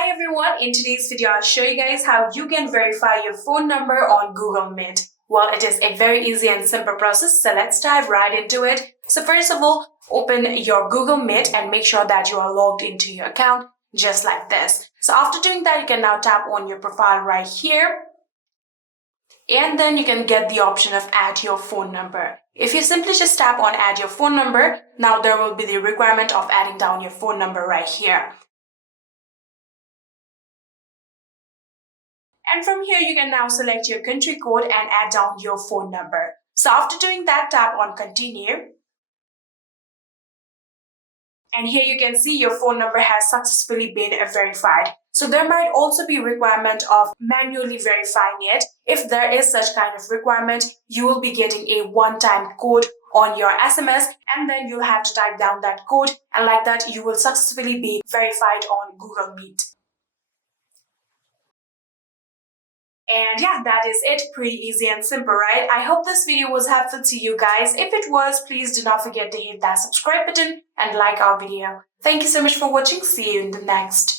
Hi everyone, in today's video I'll show you guys how you can verify your phone number on Google Meet. Well, it is a very easy and simple process, so let's dive right into it. So first of all, open your Google Meet and make sure that you are logged into your account just like this. So after doing that, you can now tap on your profile right here. And then you can get the option of add your phone number. If you simply just tap on add your phone number, now there will be the requirement of adding down your phone number right here. And from here, you can now select your country code and add down your phone number. So after doing that, tap on continue. And here you can see your phone number has successfully been verified. So there might also be requirement of manually verifying it. If there is such kind of requirement, you will be getting a one-time code on your SMS, and then you'll have to type down that code, and like that you will successfully be verified on Google Meet. And yeah, that is it. Pretty easy and simple, right? I hope this video was helpful to you guys. If it was, please do not forget to hit that subscribe button and like our video. Thank you so much for watching. See you in the next.